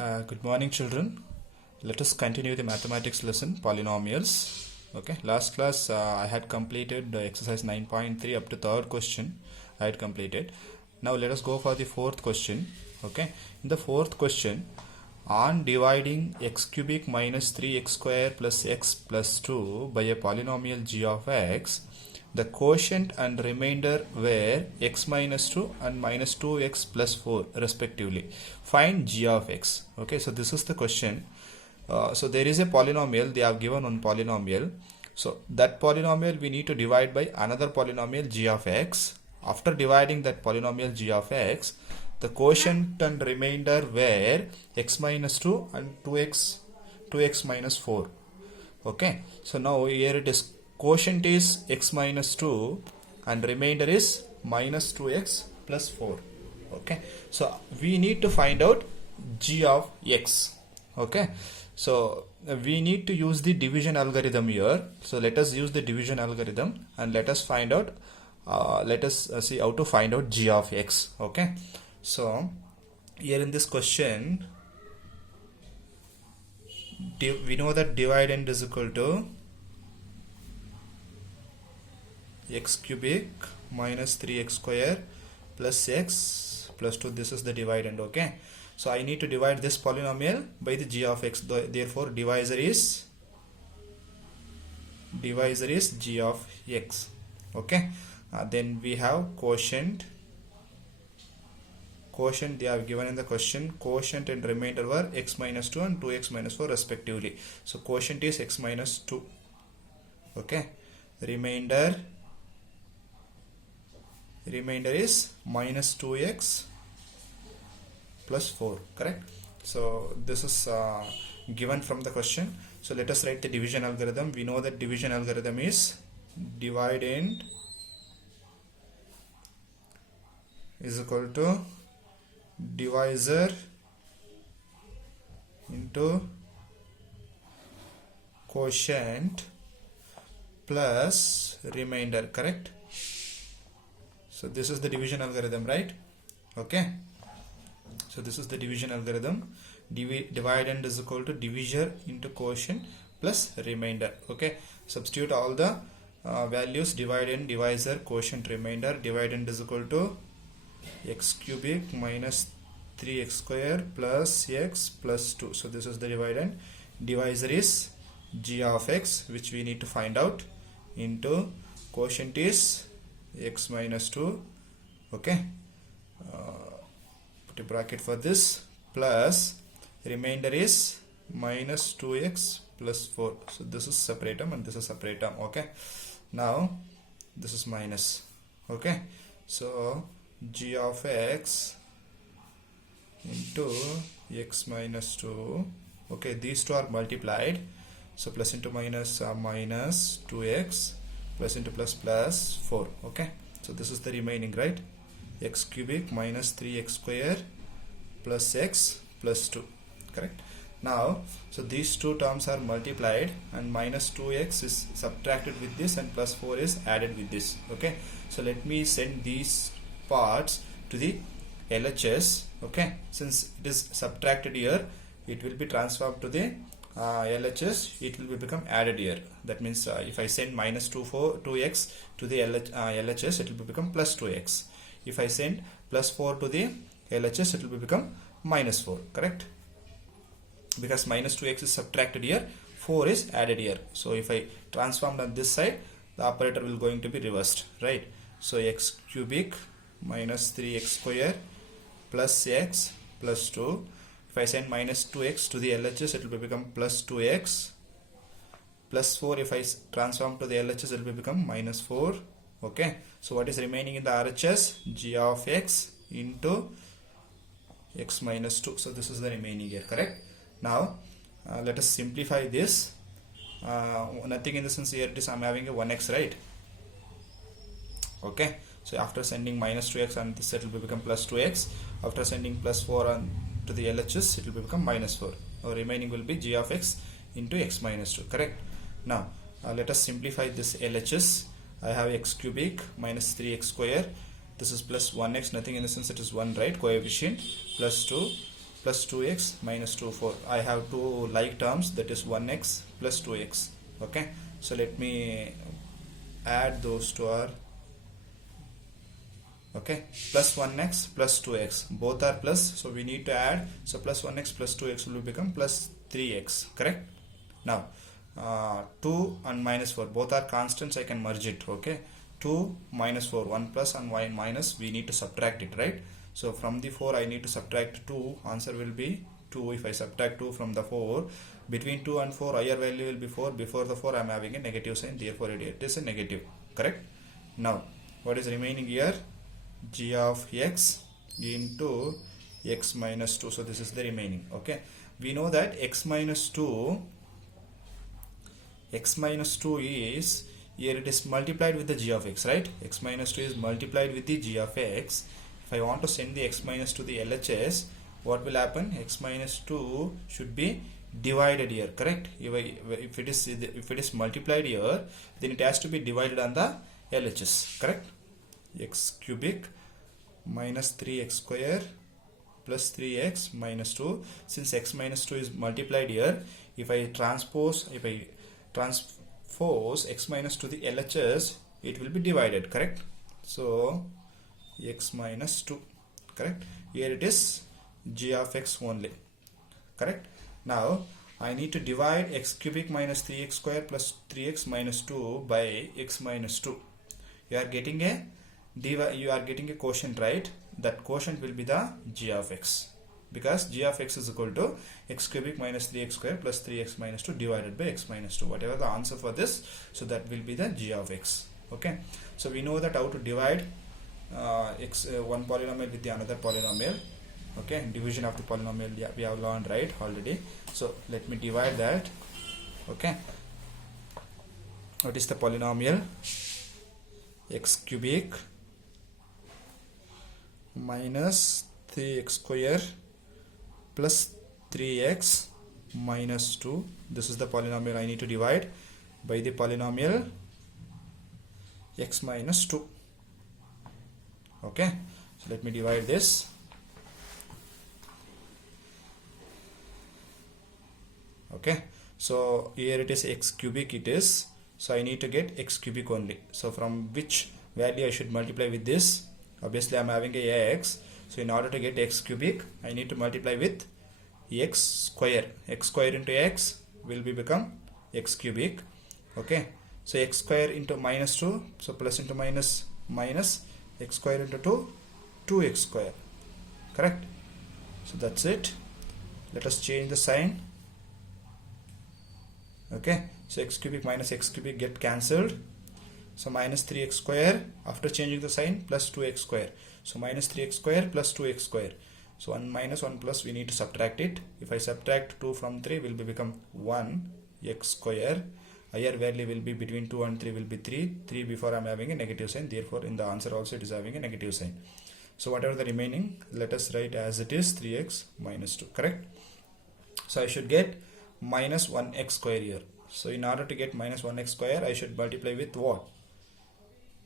Good morning, children. Let us continue the mathematics lesson, polynomials. Okay, last class I had completed exercise 9.3 up to third question. I had completed. Now let us go for the fourth question. Okay, in the fourth question, on dividing x cubic minus 3x square plus x plus 2 by a polynomial g of x, the quotient and remainder were x minus 2 and minus 2x plus 4 respectively. Find g of x. Okay, so this is the question. So there is a polynomial, they have given one polynomial. So that polynomial we need to divide by another polynomial g of x. After dividing that polynomial g of x, the quotient and remainder were x minus 2 and 2x minus 4. Okay, so now here it is, quotient is x minus 2 and remainder is minus 2x plus 4. Okay, so we need to find out g of x. Okay, so we need to use the division algorithm here. So let us use the division algorithm and let us find out let us see how to find out g of x. Okay, so here in this question we know that dividend is equal to x cubic minus 3x square plus x plus 2. This is the dividend. Okay, so I need to divide this polynomial by the g of x. Therefore divisor is g of x. Okay, then we have quotient they have given in the question. Quotient and remainder were x minus 2 and 2x minus 4 respectively. So quotient is x minus 2. Okay, remainder is minus 2x plus 4. Correct. So this is given from the question. So let us write the division algorithm. We know that division algorithm is dividend is equal to divisor into quotient plus remainder. Correct. So this is the division algorithm, right? Okay, so this is the division algorithm. Dividend is equal to divisor into quotient plus remainder. Okay, substitute all the values: dividend, divisor, quotient, remainder. Dividend is equal to x cubic minus 3x square plus x plus 2. So this is the dividend. Divisor is g of x, which we need to find out, into quotient is x minus 2. Okay, put a bracket for this, plus remainder is minus 2x plus 4. So this is separate term and this is separate term. Okay, now this is minus. Okay, so g of x into x minus 2. Okay, these two are multiplied, so plus into minus minus 2x plus into plus plus 4. Okay, so this is the remaining, right? X cubic minus 3x square plus x plus 2. Correct. Now so these two terms are multiplied and minus 2x is subtracted with this and plus 4 is added with this. Okay, so let me send these parts to the LHS. Okay, since it is subtracted here, it will be transformed to the LHS. It will become added here. That means if I send minus 2x to the LHS, it will become plus 2x. If I send plus 4 to the LHS, it will become minus 4. Correct, because minus 2x is subtracted here, 4 is added here. So if I transformed on this side, the operator will going to be reversed, right? So x cubic minus 3x square plus x plus 2. If I send minus 2x to the LHS, it will become plus 2x plus 4. If I transform to the LHS, it will become minus 4. Okay, so what is remaining in the RHS? G of x into x minus 2. So this is the remaining here. Correct. Now let us simplify this. Nothing in the sense here it is, I'm having a 1x, right? Okay, so after sending minus 2x and this, it will become plus 2x. After sending plus 4 on to the LHS, it will become minus 4. Our remaining will be g of x into x minus 2. Correct. Now let us simplify this LHS. I have x cubic minus 3x square. This is plus 1x, nothing in the sense it is 1, right? Coefficient plus 2 plus 2x minus 2 4. I have two like terms, that is 1x plus 2x. Okay, so let me add those to our, okay, plus 1x plus 2x, both are plus, so we need to add, so plus 1x plus 2x will become plus 3x, correct? Now 2 and minus 4 both are constants, I can merge it. Okay, 2 minus 4, 1 plus and 1 minus, we need to subtract it, right? So from the 4 I need to subtract 2, answer will be 2. If I subtract 2 from the 4, between 2 and 4 higher value will be 4, before the 4 I am having a negative sign, therefore it is a negative, correct? Now what is remaining here? G of x into x minus 2, so this is the remaining. Okay, we know that x minus 2 is, here it is multiplied with the g of x, right? X minus 2 is multiplied with the g of x. If I want to send the x minus to the LHS, what will happen? X minus 2 should be divided here, correct? If it is multiplied here, then it has to be divided on the LHS, correct? X cubic minus 3x square plus 3x minus 2. Since x minus 2 is multiplied here, if I transpose x minus to the LHS, it will be divided, correct? So x minus 2, correct? Here it is g of x only, correct? Now I need to divide x cubic minus 3x square plus 3x minus 2 by x minus 2. You are getting a quotient, right? That quotient will be the g of x, because g of x is equal to x cubic minus 3x square plus 3x minus 2 divided by x minus 2. Whatever the answer for this, so that will be the g of x. Okay, so we know that how to divide one polynomial with the another polynomial. Okay, division of the polynomial, yeah, we have learned, right, already. So let me divide that. Okay, what is the polynomial? X cubic minus 3x square plus 3x minus 2. This is the polynomial I need to divide by the polynomial x minus 2. Okay, so let me divide this. Okay, so here it is x cubic, it is, so I need to get x cubic only. So from which value I should multiply with this? Obviously I am having a x, so in order to get x cubic I need to multiply with x square. X square into x will be become x cubic. Okay, so x square into minus 2, so plus into minus, minus x square into 2, 2x square, correct? So that's it. Let us change the sign. Okay, so x cubic minus x cubic get cancelled, so minus 3x square, after changing the sign, plus 2x square, so minus 3x square plus 2x square, so 1 minus 1 plus, we need to subtract it. If I subtract 2 from 3, will be become 1x square. Higher value will be between 2 and 3 will be 3 before I am having a negative sign, therefore in the answer also it is having a negative sign. So whatever the remaining, let us write as it is, 3x minus 2, correct? So I should get minus 1x square here. So in order to get minus 1x square, I should multiply with what?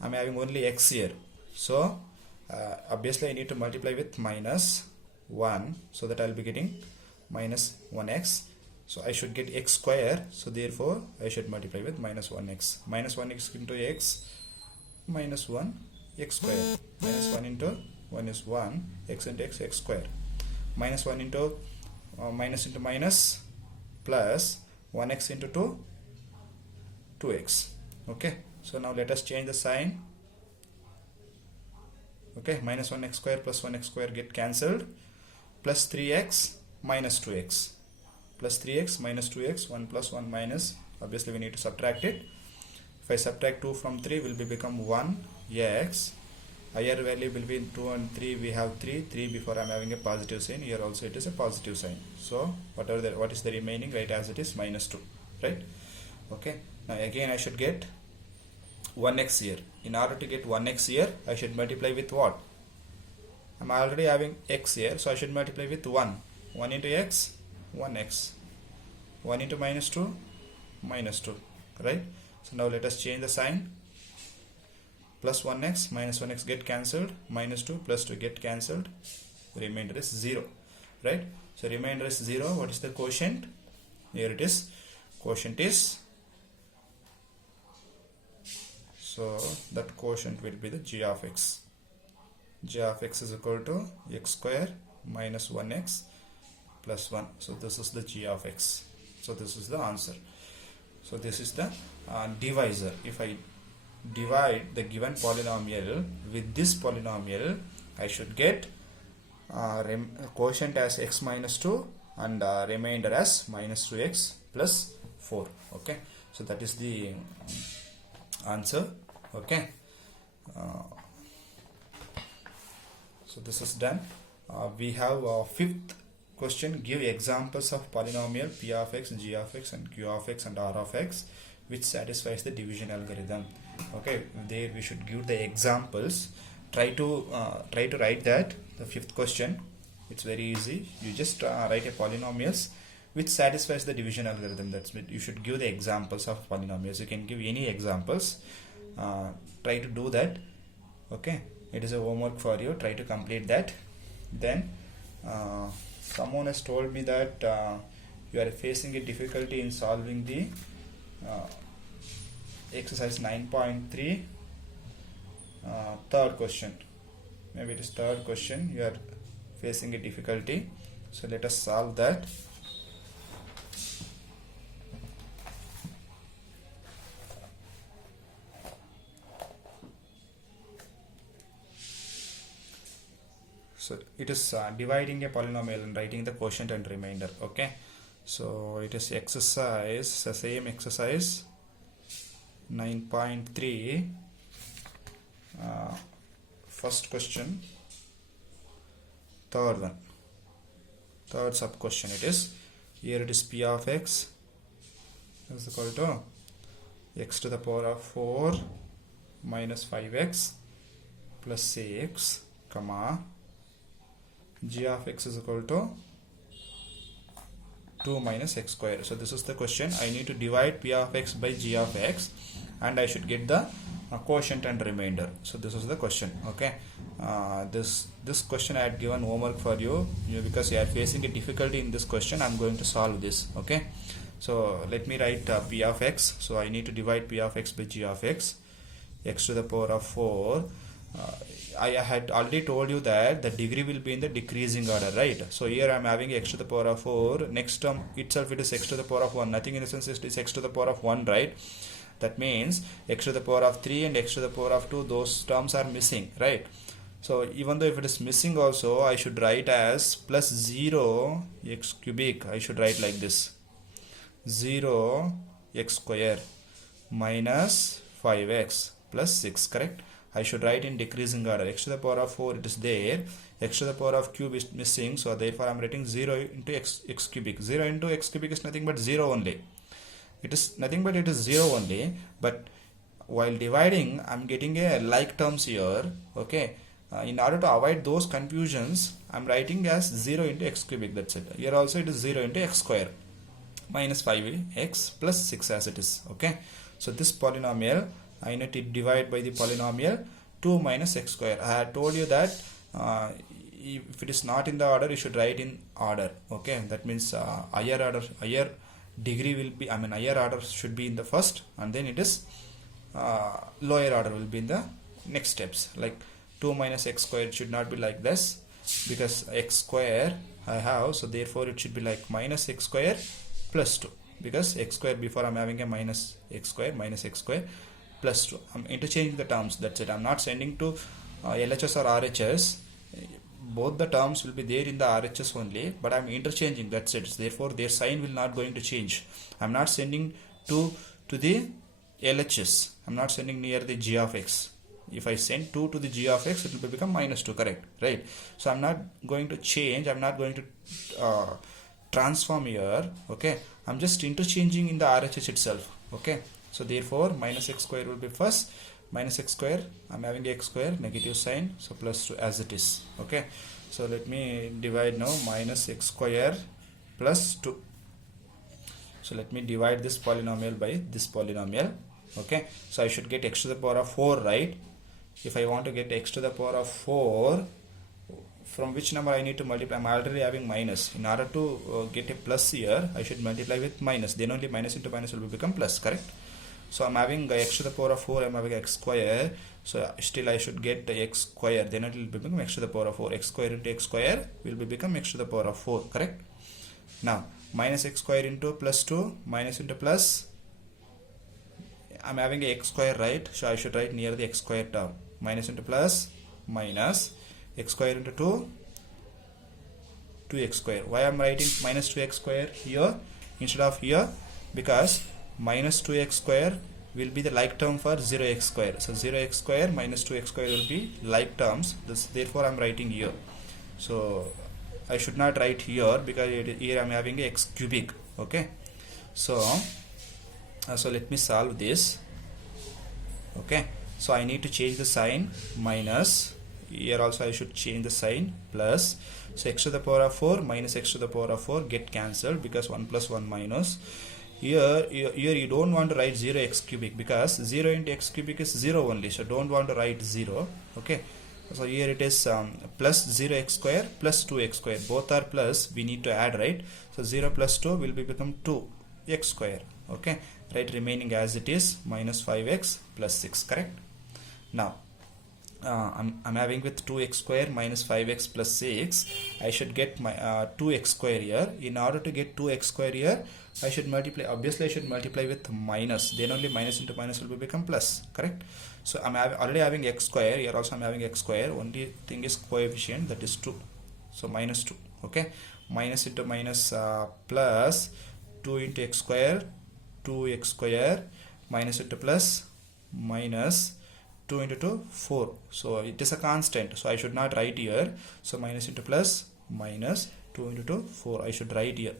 I am having only x here, so obviously I need to multiply with minus 1, so that I will be getting minus 1x. So I should get x square, so therefore I should multiply with minus 1x. Minus 1x into x, minus 1 x square. Minus 1 into 1 is 1, x into x square. Minus 1 into minus into minus, plus 1x into 2, 2x. Okay, so now let us change the sign. Okay, minus 1x square plus 1x square get cancelled, plus 3x minus 2x, plus 3x minus 2x, 1 plus 1 minus, obviously we need to subtract it. If I subtract 2 from 3, will be become 1x. Higher value will be 2 and 3, we have 3 before I am having a positive sign. Here also it is a positive sign, so what is the remaining, right, as it is, minus 2, right? Okay, now again I should get 1x here. In order to get 1x here, I should multiply with what? I am already having x here, so I should multiply with 1 into x, 1x, 1 into minus 2, minus 2, right? So now let us change the sign. Plus 1x minus 1x get cancelled, minus 2 plus 2 get cancelled, remainder is 0. right? So remainder is 0. What is the quotient? Here it is. Quotient is, so that quotient will be the g of x. G of x is equal to x square minus 1x plus 1. So this is the g of x. So this is the answer. So this is the divisor. If I divide the given polynomial with this polynomial, I should get quotient as x minus 2 and remainder as minus 2x plus 4. Okay, so that is the answer. Okay, so this is done. We have fifth question. Give examples of polynomial p of x, g of x and q of x and r of x which satisfies the division algorithm. Okay, there we should give the examples. Try to write that, the fifth question. It's very easy. You just write a polynomials which satisfies the division algorithm. That's it. You should give the examples of polynomials. You can give any examples. Try to do that. Okay, it is a homework for you. Try to complete that. Then someone has told me that you are facing a difficulty in solving the exercise 9.3 third question. Maybe it is third question you are facing a difficulty. So let us solve that. So it is dividing a polynomial and writing the quotient and remainder. Okay, so it is exercise, the same exercise 9.3 first question, third one, third sub question. It is, here it is p of x is equal to x to the power of 4 minus 5x plus 6, comma, g of x is equal to 2 minus x square. So this is the question. I need to divide p of x by g of x and I should get the quotient and remainder. So this is the question. Okay, this question I had given homework for you, because you are facing a difficulty in this question. I'm going to solve this. Okay, so let me write p of x. So I need to divide p of x by g of x, x to the power of 4. I had already told you that the degree will be in the decreasing order, right? So here I am having x to the power of 4. Next term itself it is x to the power of 1. Nothing in the sense it is x to the power of 1, right? That means x to the power of 3 and x to the power of 2, those terms are missing, right? So even though if it is missing also, I should write as plus 0 x cubic. I should write like this: 0 x square minus 5x plus 6, correct? I should write in decreasing order. X to the power of 4 it is there, x to the power of cube is missing, so therefore I am writing 0 into x cubic. 0 into x cubic is nothing but 0 only. It is nothing but it is 0 only, but while dividing I am getting a like terms here. Okay, in order to avoid those confusions, I am writing as 0 into x cubic. That's it. Here also it is 0 into x square minus 5x plus 6 as it is. Okay, so this polynomial I need to divide by the polynomial 2 minus x square. I had told you that if it is not in the order, you should write in order. Okay, that means higher order, higher degree will be, higher order should be in the first, and then it is lower order will be in the next steps. Like 2 minus x square should not be like this, because x square I have, so therefore it should be like minus x square plus 2, because x square before I'm having a minus x square plus 2. I'm interchanging the terms, that's it. I'm not sending to LHS or RHS. Both the terms will be there in the RHS only, but I'm interchanging, that's it. Therefore their sign will not going to change. I'm not sending to the LHS. I'm not sending near the g of x. If I send 2 to the g of x, it will become minus 2, correct, right? So I'm not going to change, I'm not going to transform here. Okay, I'm just interchanging in the RHS itself. Okay, so therefore minus x square will be first, minus x square, I'm having x square, negative sign, so plus 2 as it is. Okay, so let me divide now. Minus x square plus 2. So let me divide this polynomial by this polynomial. Okay, so I should get x to the power of 4, right? If I want to get x to the power of 4 from which number I need to multiply? I'm already having minus. In order to get a plus here, I should multiply with minus. Then only minus into minus will become plus, correct? So I'm having x to the power of 4, I'm having x square. So still I should get x square. Then it will become x to the power of 4. X square into x square will become x to the power of 4, correct? Now minus x square into plus 2, minus into plus. I'm having a x square, right? So I should write near the x square term. Minus into plus, minus x square into 2, 2x square. Why I'm writing minus 2x square here instead of here? Because minus 2x square will be the like term for 0x square. So 0x square minus 2x square will be like terms. Therefore I'm writing here. So I should not write here because here I'm having a x cubic. Okay. So let me solve this. Okay. So I need to change the sign. Minus. Here also I should change the sign. Plus. So x to the power of 4 minus x to the power of 4 get cancelled because 1 plus 1 minus. Here you don't want to write 0x cubic because 0 into x cubic is 0 only. So don't want to write 0. Okay. So here it is plus 0x square plus 2x square. Both are plus. We need to add, right? So 0 plus 2 will become 2x square. Okay. Right, remaining as it is minus 5x plus 6, correct? Now I'm having with 2x square minus 5x plus 6. I should get my 2x square here. In order to get 2x square here, I should multiply. Obviously I should multiply with minus. Then only minus into minus will become plus, correct? So I'm already having x square. Here also I'm having x square. Only thing is coefficient, that is 2. So minus 2. Okay. Minus into minus plus 2 into x square, 2x square, minus into plus, minus 2 into 2, 4. So it is a constant. So I should not write here. So minus into plus, minus 2 into 2, 4. I should write here.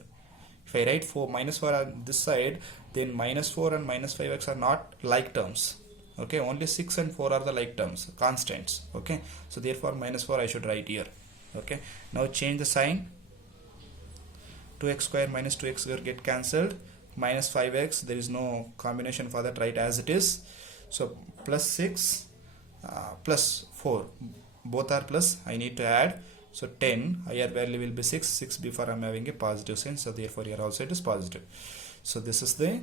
If I write 4 minus 4 on this side, then minus 4 and minus 5x are not like terms. Okay, only 6 and 4 are the like terms, constants. Okay, so therefore minus 4 I should write here. Okay, now change the sign. 2x square minus 2x square get cancelled. Minus 5x, there is no combination for that, right, as it is. So plus 6 plus 4, both are plus. I need to add. So 10, higher value will be 6. 6 before I'm having a positive sign. So therefore here also it is positive. So this is the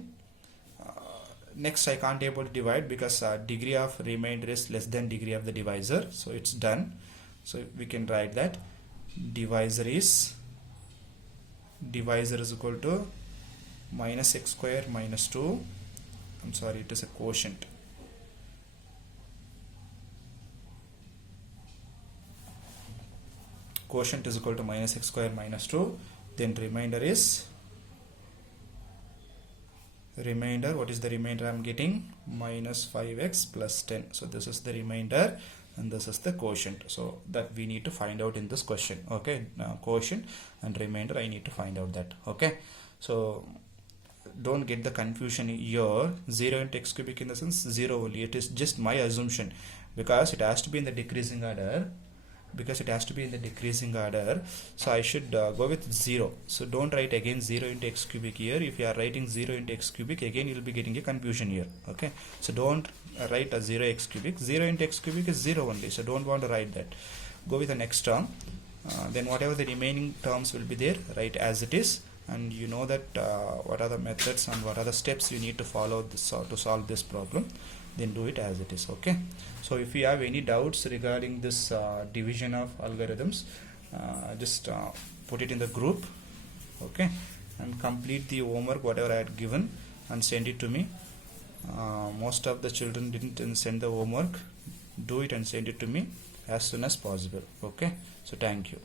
next. I can't able to divide because degree of remainder is less than degree of the divisor. So it's done. So we can write that divisor is equal to minus x square minus 2. I'm sorry, it is a quotient. Quotient is equal to minus x square minus 2. Then remainder is what is the remainder I'm getting? Minus 5x plus 10. So this is the remainder and this is the quotient. So that we need to find out in this question. Okay, now quotient and remainder I need to find out that. Okay, so don't get the confusion here. 0 into x cubic in the sense 0 only. It is just my assumption because it has to be in the decreasing order. So I should go with 0. So don't write again 0 into x cubic here. If you are writing 0 into x cubic, again you will be getting a confusion here. Okay, so don't write a 0 x cubic. 0 into x cubic is 0 only, so don't want to write that. Go with the next term. Then whatever the remaining terms will be there, write as it is. And you know that what are the methods and what are the steps you need to follow this, to solve this problem. Then do it as it is. Okay, so if you have any doubts regarding this division of algorithms, just put it in the group. Okay, and complete the homework whatever I had given and send it to me. Most of the children didn't send the homework. Do it and send it to me as soon as possible. Okay, so thank you.